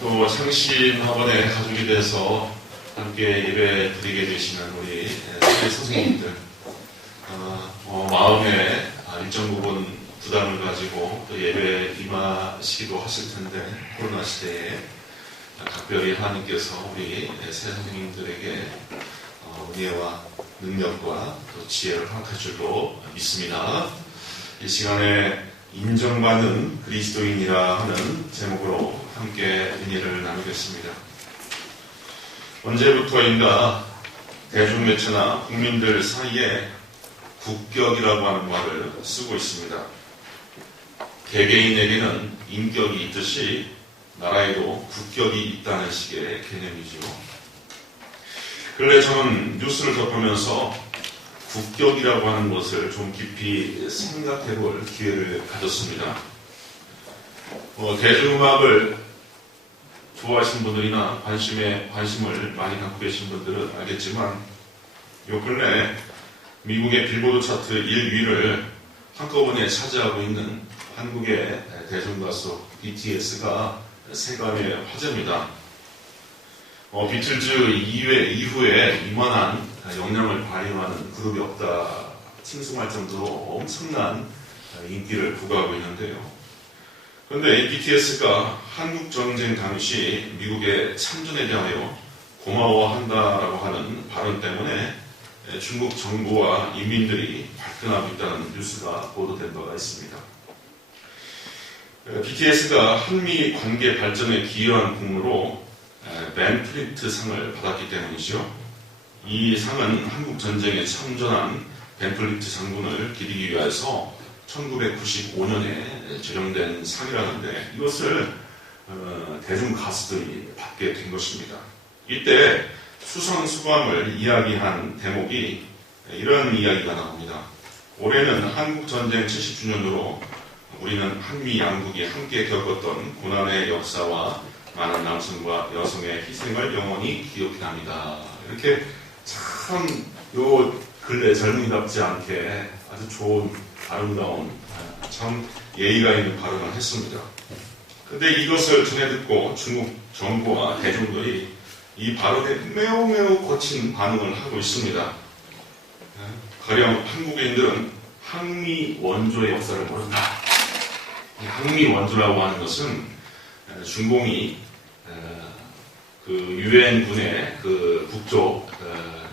또 창신학원의 가족이 돼서 함께 예배 드리게 되시는 우리 선생님들, 마음에 일정 부분 부담을 가지고 또 예배에 임하시기도 하실 텐데, 코로나 시대에 각별히 하나님께서 우리 새 선생님들에게 은혜와 능력과 또 지혜를 허락해 줄로 믿습니다. 이 시간에 인정받는 그리스도인이라 하는 제목으로 함께 은혜를 나누겠습니다. 언제부터인가 대중매체나 국민들 사이에 국격이라고 하는 말을 쓰고 있습니다. 개개인에게는 인격이 있듯이 나라에도 국격이 있다는 식의 개념이죠. 근래 저는 뉴스를 접하면서 국격이라고 하는 것을 좀 깊이 생각해 볼 기회를 가졌습니다. 대중음악을 좋아하시는 분들이나 관심을 많이 갖고 계신 분들은 알겠지만, 요 근래 미국의 빌보드 차트 1위를 한꺼번에 차지하고 있는 한국의 대중가수 BTS가 세간의 화제입니다. 비틀즈 이후에 이만한 역량을 발휘하는 그룹이 없다 칭송할 정도로 엄청난 인기를 부과하고 있는데요. 그런데 이 BTS가 한국전쟁 당시 미국의 참전에 대하여 고마워한다라고 하는 발언 때문에 중국 정부와 인민들이 발끈하고 있다는 뉴스가 보도된 바가 있습니다. BTS가 한미 관계 발전에 기여한 공로로 벤플리트 상을 받았기 때문이죠. 이 상은 한국전쟁에 참전한 벤플리트 장군을 기리기 위해서 1995년에 제정된 상이라는데, 이것을 대중 가수들이 받게 된 것입니다. 이때 수상수감을 이야기한 대목이 이런 이야기가 나옵니다. 올해는 한국전쟁 70주년으로 우리는 한미 양국이 함께 겪었던 고난의 역사와 많은 남성과 여성의 희생을 영원히 기억합니다. 이렇게 참 요 근래 젊은이답지 않게 아주 좋은 아름다운 참 예의가 있는 발언을 했습니다. 근데 이것을 전해 듣고 중국 정부와 대중들이 이 발언에 매우 거친 반응을 하고 있습니다. 가령 한국인들은 항미 원조의 역사를 모른다. 항미 원조라고 하는 것은 중공이 그 유엔군의 그 북쪽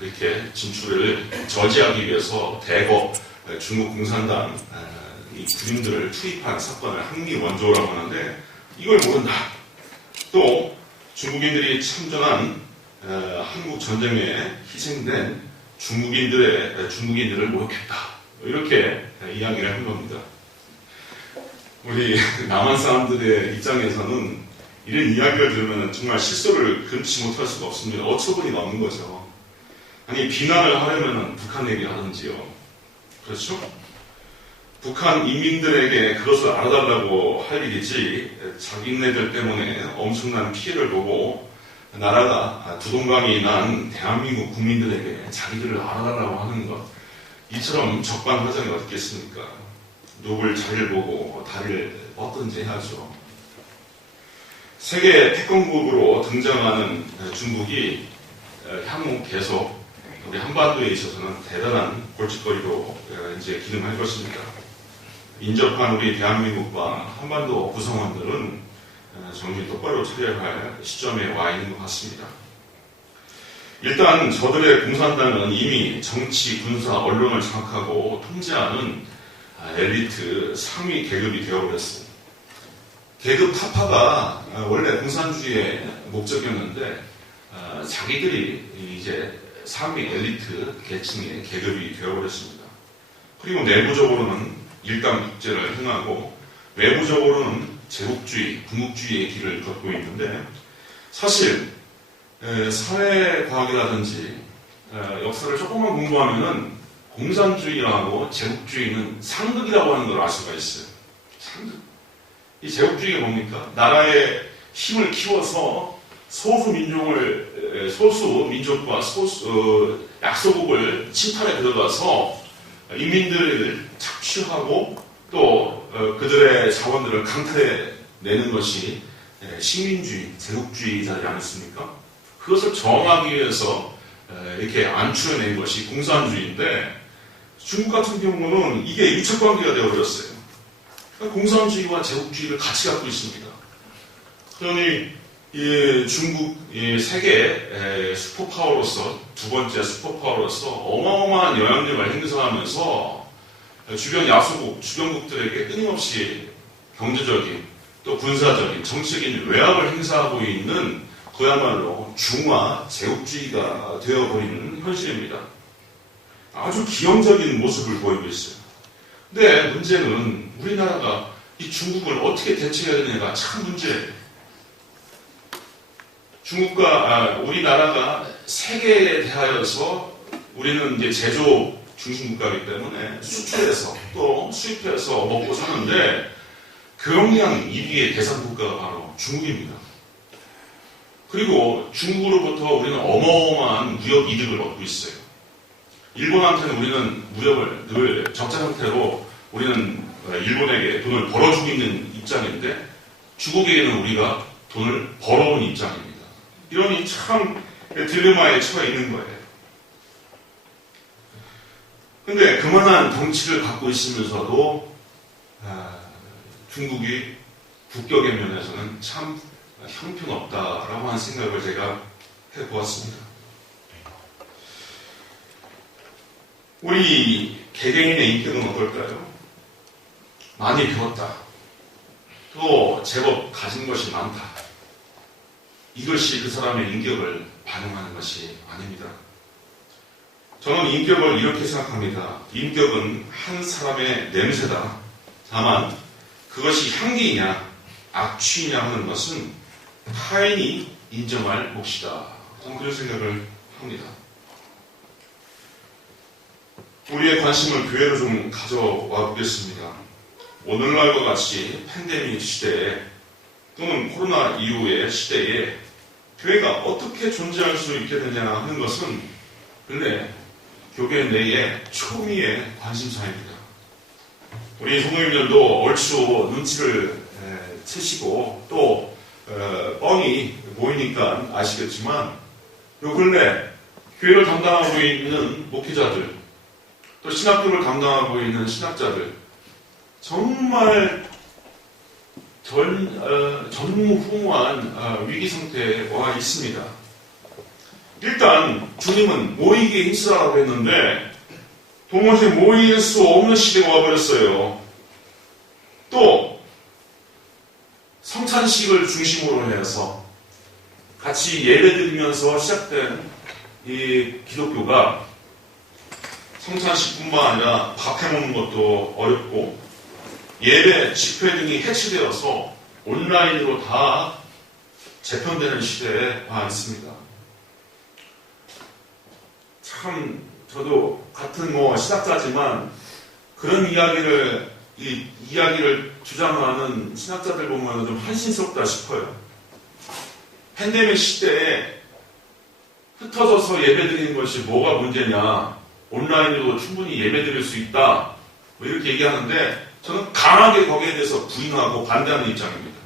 이렇게 진출을 저지하기 위해서 대거 중국 공산당 이 군인들을 투입한 사건을 항미 원조라고 하는데, 이걸 모른다. 또 중국인들이 참전한 한국 전쟁에 희생된 중국인들을 모욕했다. 이렇게 이야기를 한 겁니다. 우리 남한 사람들의 입장에서는 이런 이야기를 들으면 정말 실소를 금치 못할 수가 없습니다. 어처구니가 없는 거죠. 아니, 비난을 하려면 북한 얘기하든지요. 그렇죠? 북한 인민들에게 그것을 알아달라고 할 일이지, 자기네들 때문에 엄청난 피해를 보고 나라가 두동강이 난 대한민국 국민들에게 자기들을 알아달라고 하는 것, 이처럼 적반하장이 어떻겠습니까? 누굴 자리를 보고 다리를 뻗든지 해야죠. 세계 태권국으로 등장하는 중국이 향후 계속 우리 한반도에 있어서는 대단한 골칫거리로 이제 기능할 것입니다. 인접한 우리 대한민국과 한반도 구성원들은 정신 똑바로 차려야 할 시점에 와 있는 것 같습니다. 일단 저들의 공산당은 이미 정치, 군사, 언론을 장악하고 통제하는 엘리트 상위 계급이 되어버렸습니다. 계급 타파가 원래 공산주의의 목적이었는데, 자기들이 이제 상위 엘리트 계층의 계급이 되어버렸습니다. 그리고 내부적으로는 일당독재를 행하고 외부적으로는 제국주의, 군국주의의 길을 걷고 있는데, 사실 사회과학이라든지 역사를 조금만 공부하면은 공산주의하고 제국주의는 상극이라고 하는 걸 알 수가 있어요. 상극. 이 제국주의가 뭡니까? 나라의 힘을 키워서 소수 민족과 약소국을 침탈에 들어가서 인민들을 착취하고 또 그들의 자원들을 강탈해 내는 것이 식민주의, 제국주의자지 않습니까? 그것을 저항하기 위해서 이렇게 안추해낸 것이 공산주의인데 중국 같은 경우는 이게 유착관계가 되어버렸어요. 그러니까 공산주의와 제국주의를 같이 갖고 있습니다. 그러니 중국 세계 슈퍼파워로서 두 번째 슈퍼파워로서 어마어마한 영향력을 행사하면서 주변 야소국, 주변국들에게 끊임없이 경제적인 또 군사적인 정치적인 외압을 행사하고 있는 그야말로 중화 제국주의가 되어버리는 현실입니다. 아주 기형적인 모습을 보이고 있어요. 근데 문제는 우리나라가 이 중국을 어떻게 대처해야 되느냐가 참 문제예요. 우리나라가 세계에 대하여서 우리는 이제 제조업 중심 국가이기 때문에 수출해서 또 수입해서 먹고 사는데 경량 1위의 대상 국가가 바로 중국입니다. 그리고 중국으로부터 우리는 어마어마한 무역 이득을 얻고 있어요. 일본한테는 우리는 무역을 늘 적자 상태로 우리는 일본에게 돈을 벌어주고 있는 입장인데 중국에게는 우리가 돈을 벌어온 입장입니다. 이러니 참 딜레마에 처해 있는 거예요. 근데 그만한 덩치를 갖고 있으면서도 중국이 국격의 면에서는 참 형편없다라고 하는 생각을 제가 해보았습니다. 우리 개개인의 인격은 어떨까요? 많이 배웠다. 또 제법 가진 것이 많다. 이것이 그 사람의 인격을 반영하는 것이 아닙니다. 저는 인격을 이렇게 생각합니다. 인격은 한 사람의 냄새다. 다만 그것이 향기이냐 악취이냐 하는 것은 타인이 인정할 몫이다. 저는 그런 생각을 합니다. 우리의 관심을 교회로 좀 가져와 보겠습니다. 오늘날과 같이 팬데믹 시대에 또는 코로나 이후의 시대에 교회가 어떻게 존재할 수 있게 되냐 하는 것은 근데 교회 내의 초미의 관심사입니다. 우리 성도님들도 얼추 눈치를 채시고 또 뻔히 보이니까 아시겠지만 요 근래 교회를 담당하고 있는 목회자들 또 신학교를 담당하고 있는 신학자들 정말 전무후무한 위기 상태에 와 있습니다. 일단 주님은 모이기에 힘쓰라고 했는데 도무지 모일 수 없는 시대가 와버렸어요. 또 성찬식을 중심으로 해서 같이 예배드리면서 시작된 이 기독교가 성찬식뿐만 아니라 밥 해먹는 것도 어렵고 예배, 집회 등이 해치되어서 온라인으로 다 재편되는 시대에 와 있습니다. 참 저도 같은 신학자지만 그런 이야기를 주장하는 신학자들 보면 좀 한심스럽다 싶어요. 팬데믹 시대에 흩어져서 예배드리는 것이 뭐가 문제냐, 온라인으로 충분히 예배드릴 수 있다, 이렇게 얘기하는데 저는 강하게 거기에 대해서 부인하고 반대하는 입장입니다.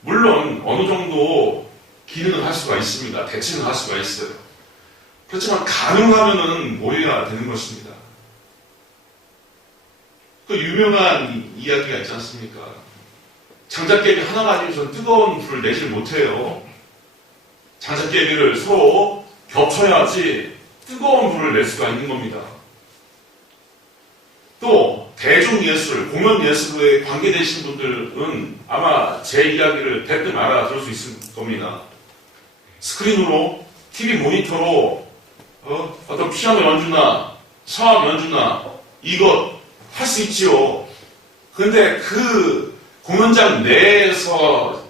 물론 어느 정도 기능을 할 수가 있습니다. 대체는 할 수가 있어요. 그렇지만 가능하면은 모여야 되는 것입니다. 그 유명한 이야기가 있지 않습니까? 장작개비 하나 가지고 전 뜨거운 불을 내질 못해요. 장작개비를 서로 겹쳐야지 뜨거운 불을 낼 수가 있는 겁니다. 또 대중예술, 공연예술에 관계되신 분들은 아마 제 이야기를 대뜸 알아들을 수 있을 겁니다. 스크린으로, TV 모니터로 어떤 피아노 연주나 성악 연주나 이것 할 수 있지요. 그런데 그 공연장 내에서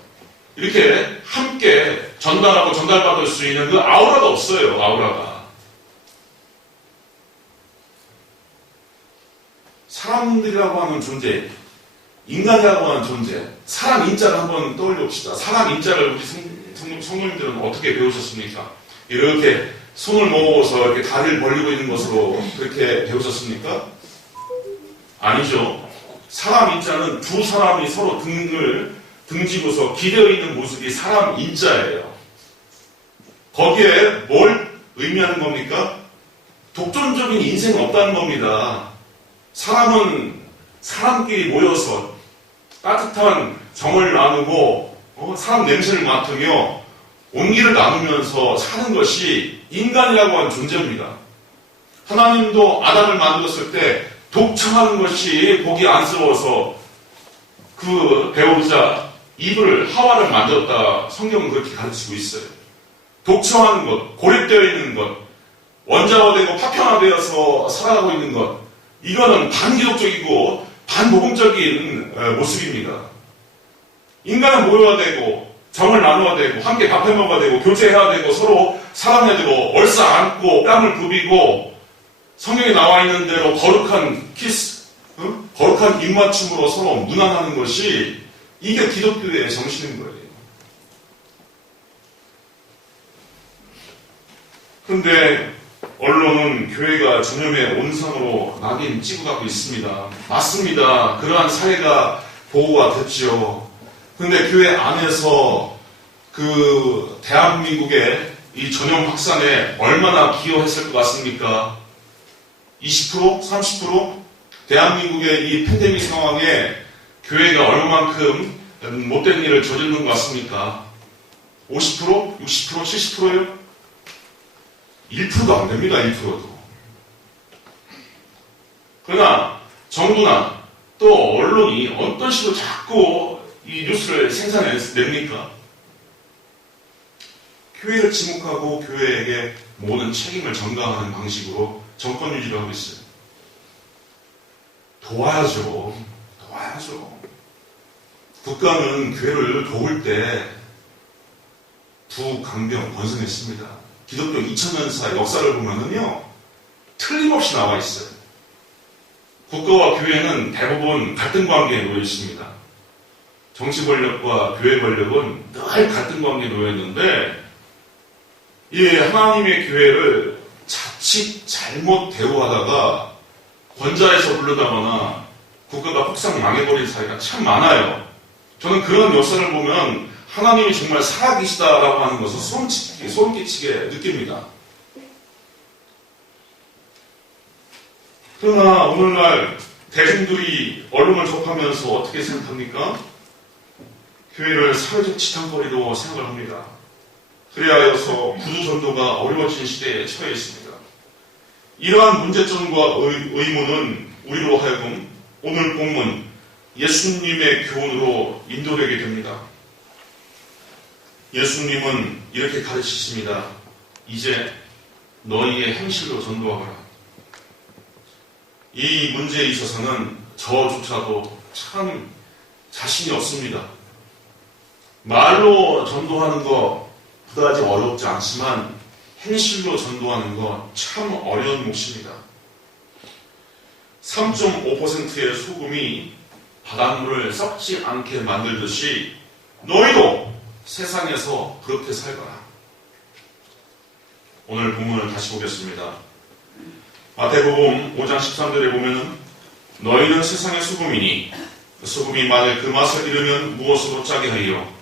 이렇게 함께 전달하고 전달받을 수 있는 그 아우라가 없어요. 아우라가. 사람들이라고 하는 존재, 인간이라고 하는 존재, 사람 인자를 한번 떠올려 봅시다. 사람 인자를 우리 성도님들은 어떻게 배우셨습니까? 이렇게 손을 모아서 이렇게 다리를 벌리고 있는 것으로 그렇게 배우셨습니까? 아니죠. 사람 인자는 두 사람이 서로 등을 등지고서 기대어 있는 모습이 사람 인자예요. 거기에 뭘 의미하는 겁니까? 독점적인 인생은 없다는 겁니다. 사람은 사람끼리 모여서 따뜻한 정을 나누고 사람 냄새를 맡으며 온기를 나누면서 사는 것이 인간이라고 하는 존재입니다. 하나님도 아담을 만들었을 때 독청하는 것이 보기 안쓰러워서 그 배우자 이브를 하와를 만들었다. 성경은 그렇게 가르치고 있어요. 독청하는 것, 고립되어 있는 것, 원자화되고 파편화되어서 살아가고 있는 것, 이거는 반기독적이고 반복음적인 모습입니다. 인간은 모여야 되고 정을 나누어야 되고 함께 밥해 먹어야 되고 교제해야 되고 서로 사랑해야 되고 얼싸안고 뺨을 부비고 성경에 나와 있는 대로 거룩한 키스, 거룩한 입맞춤으로 서로 문안하는 것이 이게 기독교의 정신인 거예요. 근데 언론은 교회가 전염의 온상으로 낙인 찍어가고 있습니다. 맞습니다. 그러한 사회가 보호가 됐죠. 근데 교회 안에서 그 대한민국의 이 전염 확산에 얼마나 기여했을 것 같습니까? 20%? 30%? 대한민국의 이 팬데믹 상황에 교회가 얼마만큼 못된 일을 저지르는 것 같습니까? 50%? 60%? 70%요? 1%도 안 됩니다. 1%도. 그러나 정부나 또 언론이 어떤 식으로 자꾸 이 뉴스를 생산해냅니까? 교회를 지목하고 교회에게 모든 책임을 전가하는 방식으로 정권 유지를 하고 있어요. 도와야죠. 국가는 교회를 도울 때 부강병 번성했습니다. 기독교 2000년사 역사를 보면은요, 틀림없이 나와 있어요. 국가와 교회는 대부분 갈등 관계에 놓여 있습니다. 정치 권력과 교회 권력은 늘 갈등 관계에 놓여 있는데, 이 하나님의 교회를 자칫 잘못 대우하다가 권좌에서 물러나거나 국가가 폭삭 망해버린 사례가 참 많아요. 저는 그런 역사를 보면 하나님이 정말 살아계시다라고 하는 것을 소름 끼치게 느낍니다. 그러나 오늘날 대중들이 언론을 접하면서 어떻게 생각합니까? 교회를 사회적 지탄거리로 생각을 합니다. 그래야여서 구두전도가 어려워진 시대에 처해 있습니다. 이러한 문제점과 의문은 우리로 하여금 오늘 본문 예수님의 교훈으로 인도되게 됩니다. 예수님은 이렇게 가르치십니다. 이제 너희의 행실로 전도하거라. 이 문제에 있어서는 저조차도 참 자신이 없습니다. 말로 전도하는 거 그다지 어렵지 않지만 행실로 전도하는 거 참 어려운 몫입니다. 3.5%의 소금이 바닷물을 썩지 않게 만들듯이 너희도 세상에서 그렇게 살거라. 오늘 본문을 다시 보겠습니다. 마태복음 5장 13절에 보면은 너희는 세상의 소금이니 소금이 만일 그 맛을 잃으면 무엇으로 짜게 하리요?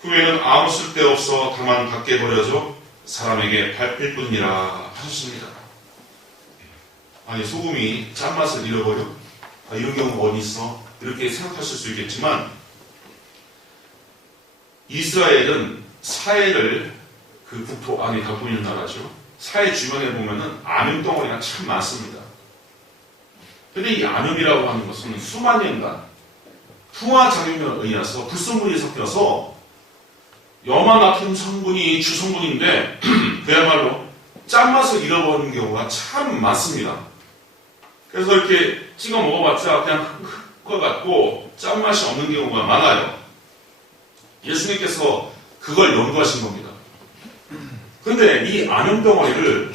후에는 아무 쓸데없어 다만 밖에 버려져 사람에게 밟힐 뿐이라 하셨습니다. 아니 소금이 짠맛을 잃어버려? 이런 경우가 어디 있어? 이렇게 생각하실 수 있겠지만 이스라엘은 사해를 그 국토 안에 갖고 있는 나라죠. 사해 주변에 보면은 암염덩어리가 참 많습니다. 근데 이 암염이라고 하는 것은 수만 년간 풍화작용에 의해서 불순물이 섞여서 염화나트륨 성분이 주성분인데 그야말로 짠맛을 잃어버리는 경우가 참 많습니다. 그래서 이렇게 찍어 먹어봤자 그냥 흙과 같고 짠맛이 없는 경우가 많아요. 예수님께서 그걸 연구하신 겁니다. 근데 이 암염덩어리를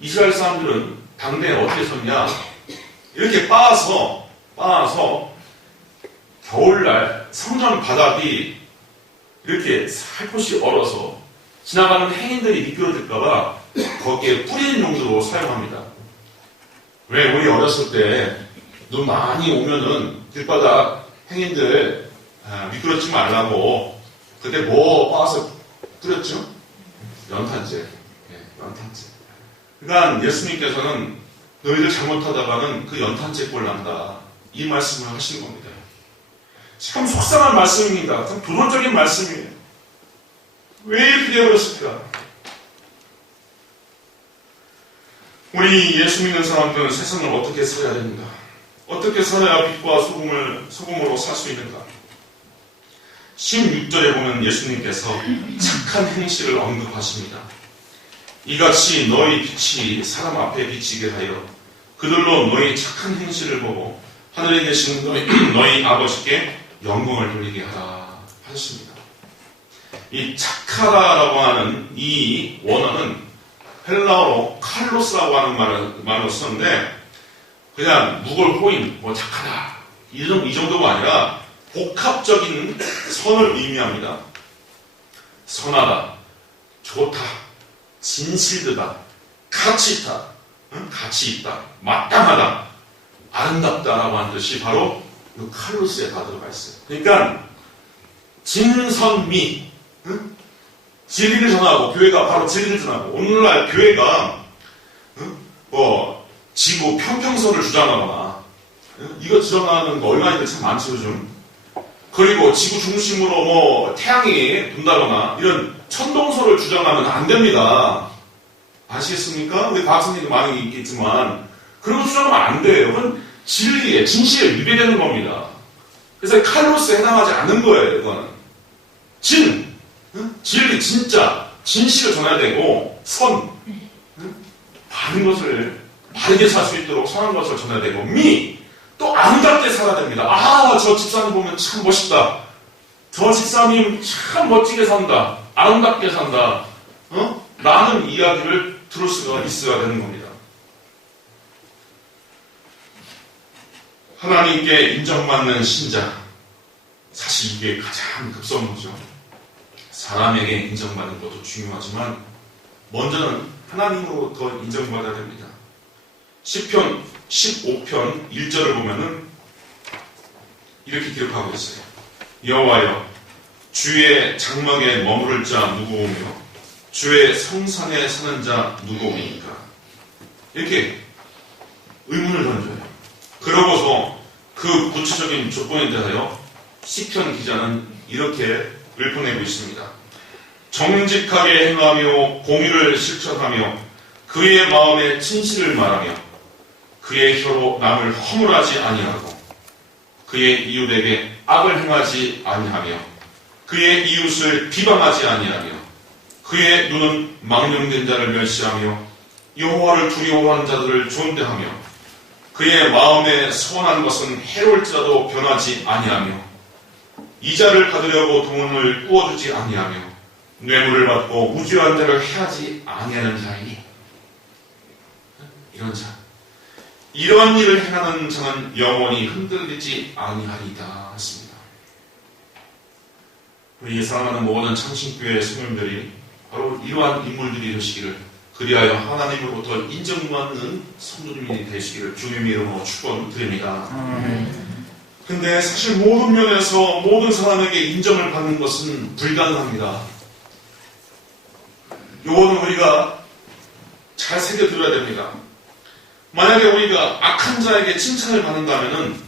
이스라엘 사람들은 당대에 어떻게 썼냐? 이렇게 빻아서 겨울날 성전 바닥이 이렇게 살포시 얼어서 지나가는 행인들이 미끄러질까봐 거기에 뿌리는 용도로 사용합니다. 왜 우리 어렸을 때 눈 많이 오면은 길바닥 행인들 미끄럽지 말라고 그때 뭐 빠서 뿌렸죠? 연탄재. 연탄재. 그러니까 예수님께서는 너희들 잘못하다가는 그 연탄재 꼴 난다. 이 말씀을 하시는 겁니다. 참 속상한 말씀입니다. 참 도전적인 말씀이에요. 왜 이렇게 되어버렸을까? 우리 예수 믿는 사람들은 세상을 어떻게 살아야 됩니까? 어떻게 살아야 빛과 소금으로 살 수 있는가? 16절에 보면 예수님께서 착한 행실을 언급하십니다. 이같이 너희 빛이 사람 앞에 비치게 하여 그들로 너희 착한 행실을 보고 하늘에 계시는 너희 아버지께 영광을 돌리게 하라 하셨습니다. 이 착하다라고 하는 이 원어는 헬라어로 칼로스라고 하는 말을 썼는데 그냥 무골호인, 뭐 착하다 이 정도가 아니라 복합적인 선을 의미합니다. 선하다, 좋다, 진실되다, 가치 있다, 마땅하다, 아름답다라고 하는 뜻이 바로 그 칼로스에 다 들어가 있어요. 그러니까 진선미, 진리를 전하고 교회가 바로 진리를 전하고 오늘날 교회가 지구 평평선을 주장하거나 이거 주장하는 거 얼마나 참 많죠 요즘. 그리고 지구 중심으로 태양이 돈다거나 이런 천동설을 주장하면 안 됩니다. 아시겠습니까? 우리 과학선생님도 많이 있겠지만 그런 거 주장하면 안 돼요. 그건 진리에, 진실에 위배되는 겁니다. 그래서 칼로스에 해당하지 않는 거예요. 이거는 진리, 진짜, 진실을 전해야 되고 바른 것을 바르게 살 수 있도록 선한 것을 전해야 되고 또 아름답게 살아야 됩니다. 저 집사님 보면 참 멋있다. 저 집사님 참 멋지게 산다. 아름답게 산다. 라는 이야기를 들을 수가 있어야 되는 겁니다. 하나님께 인정받는 신자. 사실 이게 가장 급선무죠. 사람에게 인정받는 것도 중요하지만 먼저는 하나님으로부터 인정받아야 됩니다. 시편 15편 1절을 보면은 이렇게 기록하고 있어요. 여호와여 주의 장막에 머무를 자 누구오며 주의 성산에 사는 자 누구오니까 이렇게 의문을 던져요. 그러고서 그 구체적인 조건에 대하여 시편 기자는 이렇게 읊어내고 있습니다. 정직하게 행하며 공의를 실천하며 그의 마음에 진실을 말하며 그의 혀로 남을 허물하지 아니하고 그의 이웃에게 악을 행하지 아니하며 그의 이웃을 비방하지 아니하며 그의 눈은 망령된 자를 멸시하며 여호와를 두려워하는 자들을 존대하며 그의 마음에 소원한 것은 해롤지라도 변하지 아니하며 이자를 받으려고 돈을 꾸어주지 아니하며 뇌물을 받고 무죄한 자를 해하지 아니하는 자이니 이런 자 이러한 일을 행하는 자는 영원히 흔들리지 아니하리다 했습니다. 우리 사랑하는 모든 창신교회 성도님들이 바로 이러한 인물들이 되시기를 그리하여 하나님으로부터 인정받는 성도님이 되시기를 주님의 이름으로 축원드립니다. 근데 사실 모든 면에서 모든 사람에게 인정을 받는 것은 불가능합니다. 요거는 우리가 잘 새겨들어야 됩니다. 만약에 우리가 악한 자에게 칭찬을 받는다면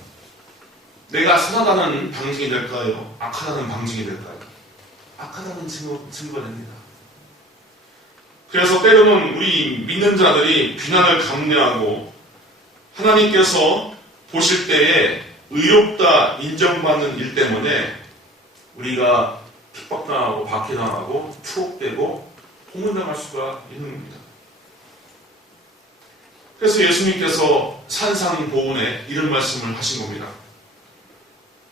내가 선하다는 방증이 될까요? 악하다는 방증이 될까요? 악하다는 증거가 됩니다. 그래서 때로는 우리 믿는 자들이 비난을 감내하고 하나님께서 보실 때에 의롭다 인정받는 일 때문에 우리가 핍박당하고 박해당하고 투옥되고 고문당할 수가 있는 겁니다. 그래서 예수님께서 산상보훈에 이런 말씀을 하신 겁니다.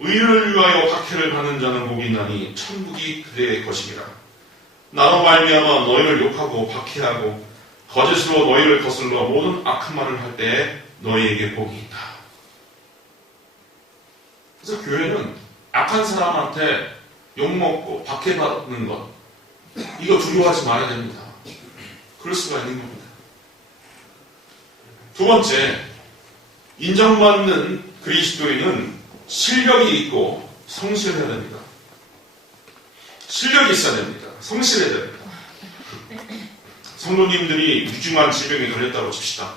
의를 위하여 박해를 받는 자는 복이 있나니 천국이 그들의 것이니라. 나로 말미암아 너희를 욕하고 박해하고 거짓으로 너희를 거슬러 모든 악한 말을 할 때에 너희에게 복이 있다. 그래서 교회는 악한 사람한테 욕먹고 박해받는 것 이거 두려워하지 말아야 됩니다. 그럴 수가 있는 겁니다. 두 번째, 인정받는 그리스도인은 실력이 있고 성실해야 됩니다. 실력이 있어야 됩니다. 성실해야 됩니다. 성도님들이 위중한 질병에 걸렸다고 칩시다.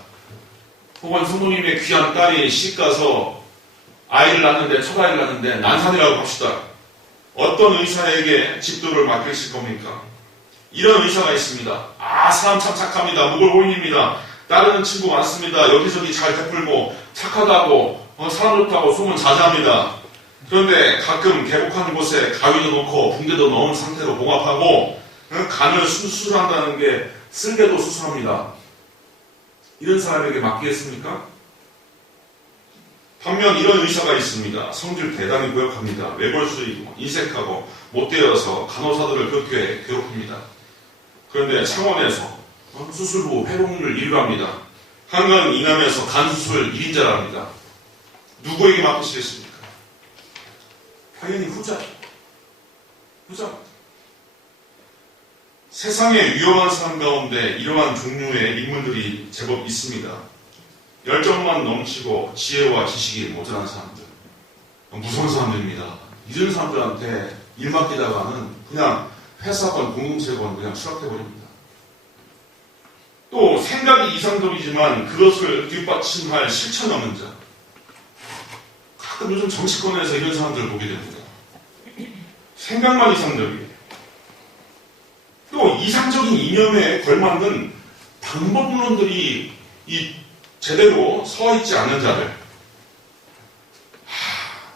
혹은 성도님의 귀한 딸이 시집가서 아이를 낳는데, 첫 아이를 낳는데 난산이라고 합시다. 어떤 의사에게 집도를 맡기실 겁니까? 이런 의사가 있습니다. 사람 참 착합니다. 목을 올립니다. 따르는 친구 많습니다. 여기저기 잘 베풀고 착하다고 사람 좋다고 소문 자자합니다. 그런데 가끔 개복한 곳에 가위도 넣고 붕대도 넣은 상태로 봉합하고 간을 수술한다는 게 쓸개도 수술합니다. 이런 사람에게 맡기겠습니까? 반면 이런 의사가 있습니다. 성질 대단히 고약합니다. 외골수이고 인색하고 못되어서 간호사들을 그렇게 괴롭힙니다. 그런데 창원에서 수술 후 회복률 1위를 합니다. 한강 이남에서 간수술 1인자를 합니다. 누구에게 맡기시겠습니까? 당연히 후자입니다. 세상에 위험한 사람 가운데 이러한 종류의 인물들이 제법 있습니다. 열정만 넘치고 지혜와 지식이 모자란 사람들, 무서운 사람들입니다. 이런 사람들한테 일 맡기다가는 그냥 회사건 공동체건 그냥 추락해버립니다. 또 생각이 이상적이지만 그것을 뒷받침할 실천 없는 자. 가끔 요즘 정치권에서 이런 사람들을 보게 됩니다. 생각만 이상적이에요. 또 이상적인 이념에 걸맞는 방법론들이 제대로 서있지 않는 자들.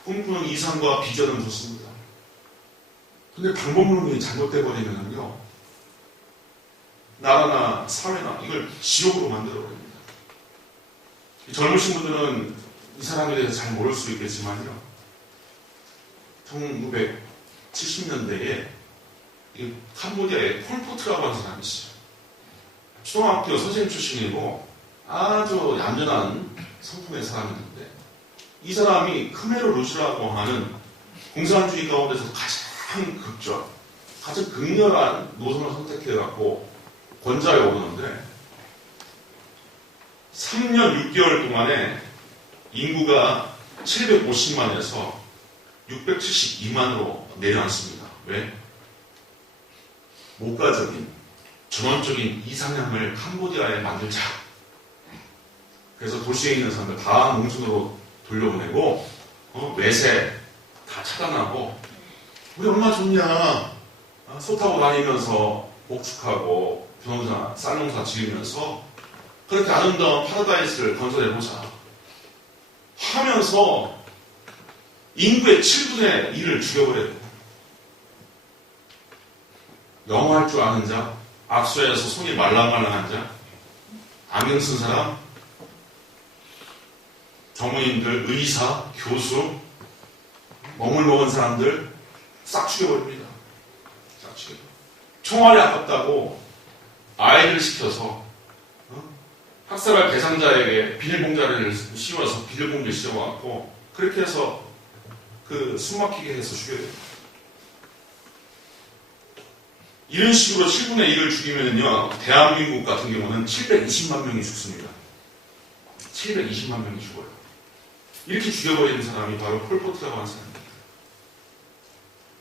꿈꾸는 이상과 비전은 좋습니다. 근데 방법론이 잘못돼 버리면요, 나라나 사회나 이걸 지옥으로 만들어 버립니다. 젊으신 분들은 이 사람에 대해서 잘 모를 수 있겠지만요, 1970년대에 캄보디아에 폴포트라고 하는 사람이 있어요. 초등학교 선생님 출신이고 아주 얌전한 성품의 사람이었는데, 이 사람이 크메르 루즈라고 하는 공산주의 가운데서 가장 가장 극렬한 노선을 선택해갖고 권좌에 오르는데, 3년 6개월 동안에 인구가 750만에서 672만으로 내려앉습니다. 왜? 목가적인 전원적인 이상향을 캄보디아에 만들자. 그래서 도시에 있는 사람들 다 농촌으로 돌려보내고 외세 다 차단하고, 우리 얼마나 좋냐, 소 타고 다니면서 목축하고 벼농사 쌀농사 지으면서 그렇게 아름다운 파라다이스를 건설해보자 하면서 인구의 7분의 1을 죽여버려요. 영어 할 줄 아는 자, 악수해서 손이 말랑말랑한 자, 안경 쓴 사람, 전문인들, 의사, 교수, 먹물 먹은 사람들 싹 죽여버립니다. 싹 죽여. 총알이 아깝다고 아이를 시켜서 학살할 대상자에게 비닐봉지를 씌워서 비닐봉지를 씌워갖고 그렇게 해서 숨막히게 해서 죽여요. 이런 식으로 7분의 1을 죽이면요, 대한민국 같은 경우는 720만 명이 죽습니다. 720만 명이 죽어요. 이렇게 죽여버리는 사람이 바로 폴포트라고 하는 사람입니다.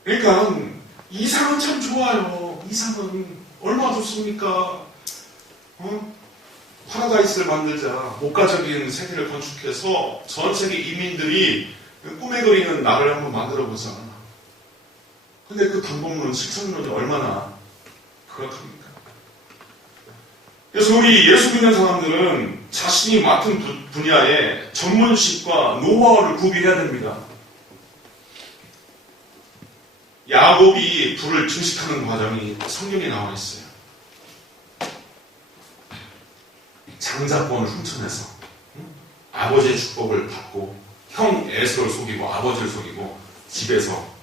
그러니까 이상은 참 좋아요. 이상은 얼마나 좋습니까? 파라다이스를 만들자, 목가적인 세계를 건축해서 전 세계 이민들이 꿈에 그리는 나를 한번 만들어보자. 근데 그 방법론은 실천론이 얼마나 극악합니까? 그래서 우리 예수 믿는 사람들은 자신이 맡은 분야에 전문식과 노하우를 구비해야 됩니다. 야곱이 불을 증식하는 과정이 성경에 나와 있어요. 장자권을 훔쳐내서 아버지의 축복을 받고 형 에서를 속이고 아버지를 속이고 집에서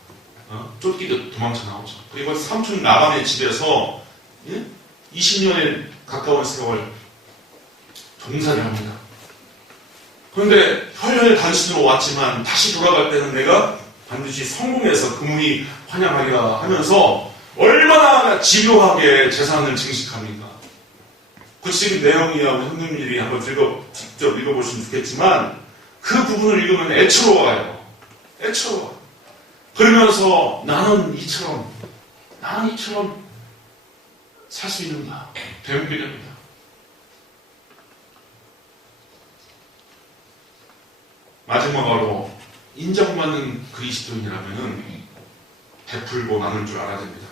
쫓기듯 도망쳐 나오죠. 그리고 삼촌 라반의 집에서 20년에 가까운 세월 종살이를 합니다. 그런데 혈혈 단신으로 왔지만 다시 돌아갈 때는 내가 반드시 성공해서 그문이 환영하리라 하면서 얼마나 집요하게 재산을 증식합니까? 구체적인 내용이야 우리 형님들이 한번 직접 읽어보시면 좋겠지만 그 부분을 읽으면 애처로워요. 애처로워. 그러면서 나는 이처럼 나는 이처럼 살 수 있는가 배우게 됩니다. 마지막으로 인정받는 그리스도인이라면 베풀고 나눌 줄 알아야 됩니다.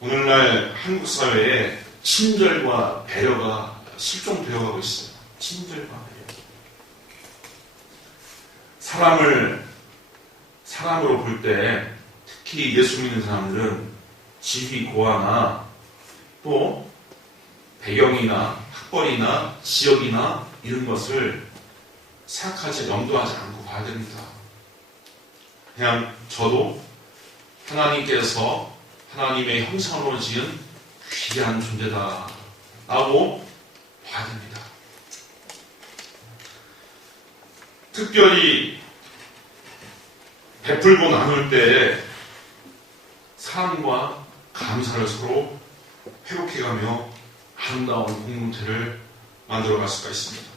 오늘날 한국 사회에 친절과 배려가 실종되어가고 있어요. 친절과 배려. 사람으로 볼 때 특히 예수 믿는 사람들은 지위 고하나 또 배경이나 학벌이나 지역이나 이런 것을 생각하지 염두하지 않고 봐야 됩니다. 그냥 저도 하나님께서 하나님의 형상으로 지은 귀한 존재다 라고 봐야 됩니다. 특별히 베풀고 나눌 때 사랑과 감사를 서로 회복해가며 아름다운 공동체를 만들어갈 수가 있습니다.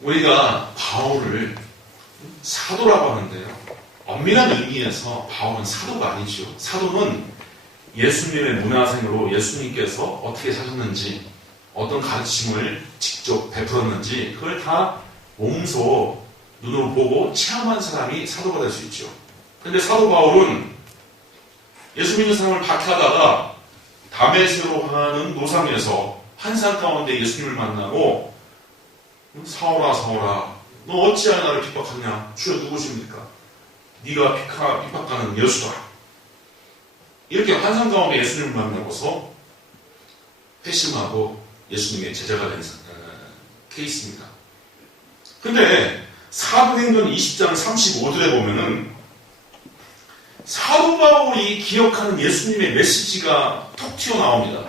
우리가 바울을 사도라고 하는데요. 엄밀한 의미에서 바울은 사도가 아니죠. 사도는 예수님의 문화생으로 예수님께서 어떻게 사셨는지 어떤 가르침을 직접 베풀었는지 그걸 다 몸소 눈으로 보고 체험한 사람이 사도가 될 수 있죠. 그런데 사도 바울은 예수 믿는 사람을 박해하다가 다메섹으로 가는 노상에서 환상 가운데 예수님을 만나고 사울아 사울아 너 어찌하여 나를 핍박하냐 주여 누구십니까? 네가 핍박하는 예수다. 이렇게 환상 가운데 예수님을 만나고서 회심하고 예수님의 제자가 된 케이스입니다. 근데 사도행전 20장 35절에 보면은 사도 바울이 기억하는 예수님의 메시지가 톡 튀어나옵니다.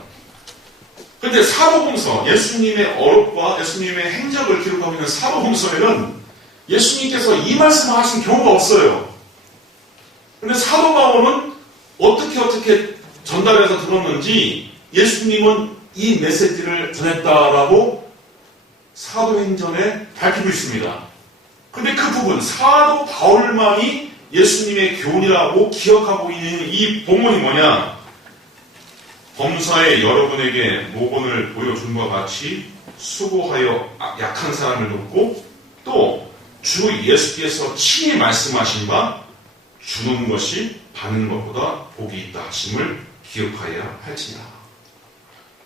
그런데 사도공서, 예수님의 어록과 예수님의 행적을 기록하고 있는 사도공서에는 예수님께서 이 말씀을 하신 경우가 없어요. 그런데 사도 바울은 어떻게 전달해서 들었는지 예수님은 이 메시지를 전했다라고 사도행전에 밝히고 있습니다. 그런데 그 부분, 사도 바울만이 예수님의 교훈이라고 기억하고 있는 이 본문이 뭐냐? 범사에 여러분에게 모본을 보여준 것 같이 수고하여 약한 사람을 돕고 또 주 예수께서 친히 말씀하신 바 주는 것이 받는 것보다 복이 있다 하심을 기억하여야 할지니라.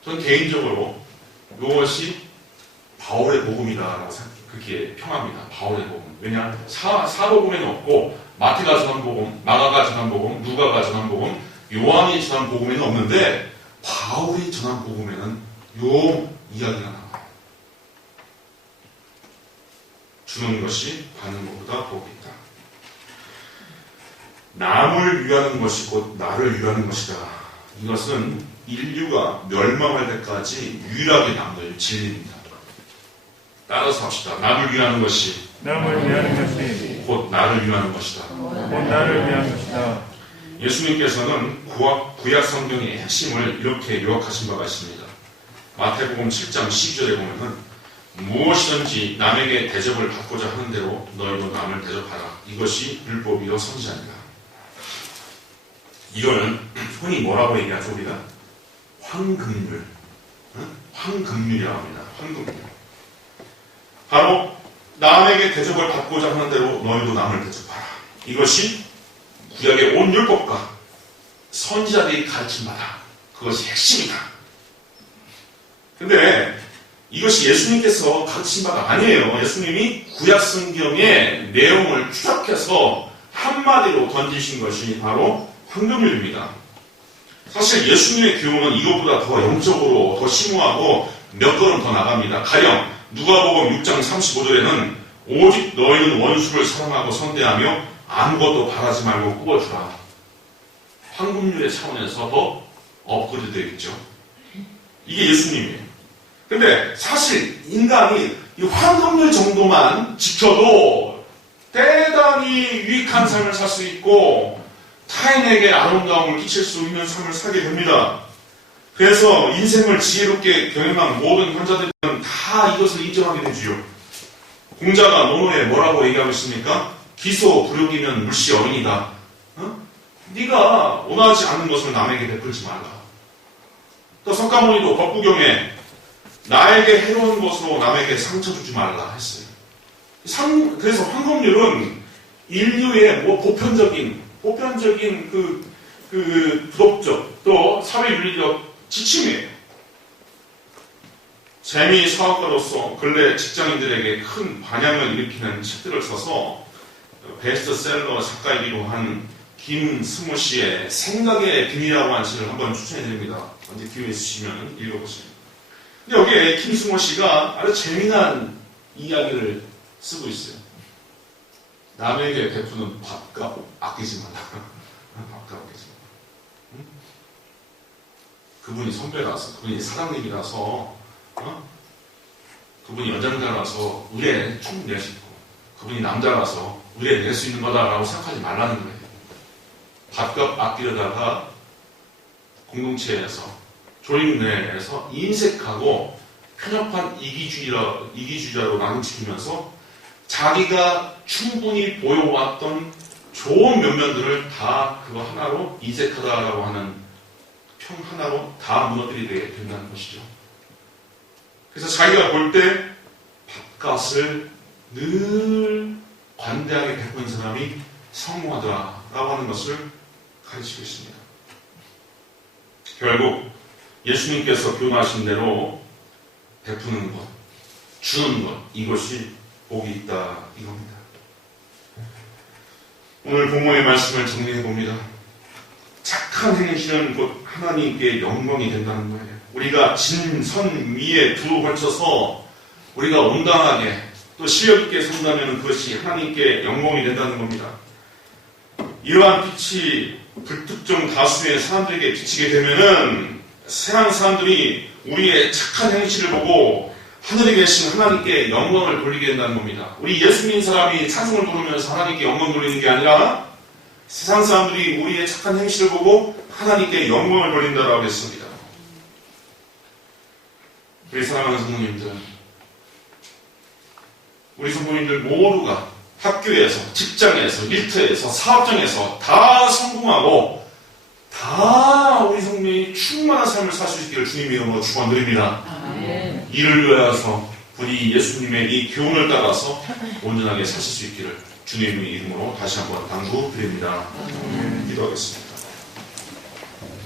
저는 개인적으로 이것이 바울의 복음이다라고 그렇게 평합니다. 바울의 복음. 왜냐? 사복음에는 없고 마태가 전한 복음, 마가가 전한 복음, 누가가 전한 복음, 요한이 전한 복음에는 없는데 바울이 전한 복음에는 요 이야기가 나와요. 주는 것이 받는 것보다 복이 있다. 남을 위하는 것이 곧 나를 위하는 것이다. 이것은 인류가 멸망할 때까지 유일하게 남을 진리입니다. 따라서 합시다. 남을 위하는 것이 곧 나를 위하는 것이다. 예수님께서는 구약 성경의 핵심을 이렇게 요약하신 바가 있습니다. 마태복음 7장 12절에 보면은 무엇이든지 남에게 대접을 받고자 하는 대로 너희도 남을 대접하라. 이것이 율법이요 선지자니라. 이거는 흔히 뭐라고 얘기하죠 우리가? 황금률. 황금률이라고 합니다. 황금률. 바로 남에게 대접을 받고자 하는 대로 너희도 남을 대접하라. 이것이 구약의 온 율법과 선지자들이 가르친 바다. 그것이 핵심이다. 근데 이것이 예수님께서 가르친 바가 아니에요. 예수님이 구약 성경의 내용을 추적해서 한마디로 던지신 것이 바로 황금률입니다. 사실 예수님의 교훈은 이것보다 더 영적으로 더 심오하고 몇 걸음 더 나갑니다. 가령 누가복음 6장 35절에는 오직 너희는 원수를 사랑하고 선대하며 아무것도 바라지 말고 꾸어주라. 황금률의 차원에서 더 업그레이드 되어 있죠. 이게 예수님이에요. 근데 사실 인간이 이 황금률 정도만 지켜도 대단히 유익한 삶을 살 수 있고 타인에게 아름다움을 끼칠 수 있는 삶을 살게 됩니다. 그래서 인생을 지혜롭게 경영한 모든 현자들은 다 이것을 인정하게 되지요. 공자가 논어에 뭐라고 얘기하고 있습니까? 기소 불효기면 물시 어린이다. 네가 원하지 않는 것을 남에게 베풀지 말라. 또 석가모니도 법구경에 나에게 해로운 것으로 남에게 상처 주지 말라 했어요. 그래서 황금률은 인류의 보편적인 도덕적 또 사회윤리적 지침이에요. 재미 사업가로서 근래 직장인들에게 큰 반향을 일으키는 책들을 써서 베스트셀러 작가이기도 한 김승호 씨의 생각의 비밀이라고 하는 책을 한번 추천해드립니다. 언제 기회 있으시면 읽어보세요. 근데 여기에 김승호 씨가 아주 재미난 이야기를 쓰고 있어요. 남에게 베푸는 밥값 아끼지 말라. 밥값 아끼지 말라. 그분이 선배라서, 그분이 사장님이라서, 그분이 여장자라서 의뢰에 충분히 낼 수 있고, 그분이 남자라서 의뢰에 낼 수 있는 거다라고 생각하지 말라는 거예요. 밥값 아끼려다가 공동체에서, 조직내에서 인색하고 편협한 이기주의자로 낙인시키면서 자기가 충분히 보여왔던 좋은 면면들을 다 그거 하나로 인색하다라고 하는 평 하나로 다 무너뜨리게 된다는 것이죠. 그래서 자기가 볼 때 밥값을 늘 관대하게 베푼 사람이 성공하더라라고 하는 것을 가르치고 있습니다. 결국 예수님께서 교훈하신 대로 베푸는 것, 주는 것, 이것이 복이 있다 이겁니다. 오늘 본문의 말씀을 정리해 봅니다. 착한 행실은 곧 하나님께 영광이 된다는 거예요. 우리가 진선 위에 두루 걸쳐서 우리가 온당하게 또 실력 있게 산다면 그것이 하나님께 영광이 된다는 겁니다. 이러한 빛이 불특정 다수의 사람들에게 비치게 되면은 세상 사람들이 우리의 착한 행실을 보고 하늘에 계신 하나님께 영광을 돌리게 된다는 겁니다. 우리 예수 믿는 사람이 찬송을 부르면서 하나님께 영광 돌리는 게 아니라 세상 사람들이 우리의 착한 행실을 보고 하나님께 영광을 돌린다라고 했습니다. 우리 사랑하는 성도님들, 우리 성도님들 모두가 학교에서, 직장에서, 일터에서, 사업장에서 다 성공하고 다 우리 성도님이 충만한 삶을 살 수 있기를 주님의 이름으로 축원드립니다. 이를 위하여서 부디 예수님의 이 교훈을 따라서 온전하게 사실 수 있기를 주님의 이름으로 다시 한번 당부드립니다. 기도하겠습니다.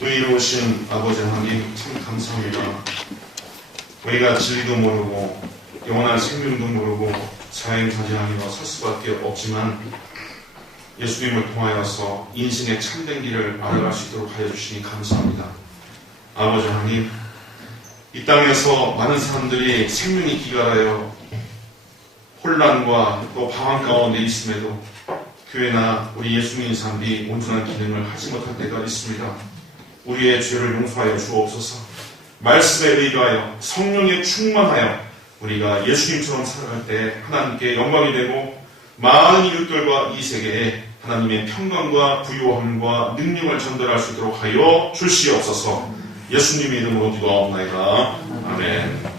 우리 이루신 아버지 하나님 참 감사합니다. 우리가 진리도 모르고 영원한 생명도 모르고 자행자재하며 설 수밖에 없지만 예수님을 통하여서 인생의 참된 길을 알아갈 수 있도록 하여 주시니 감사합니다. 아버지 하나님, 이 땅에서 많은 사람들이 생명이 기갈하여 혼란과 또 방황 가운데 있음에도 교회나 우리 예수 믿는 사람들이 온전한 기능을 하지 못할 때가 있습니다. 우리의 죄를 용서하여 주옵소서. 말씀에 의하여 성령에 충만하여 우리가 예수님처럼 살아갈 때 하나님께 영광이 되고 많은 이웃들과 이 세계에 하나님의 평강과 부유함과 능력을 전달할 수 있도록 하여 주시옵소서. 예수님의 이름으로 기도하옵나이다. 아멘.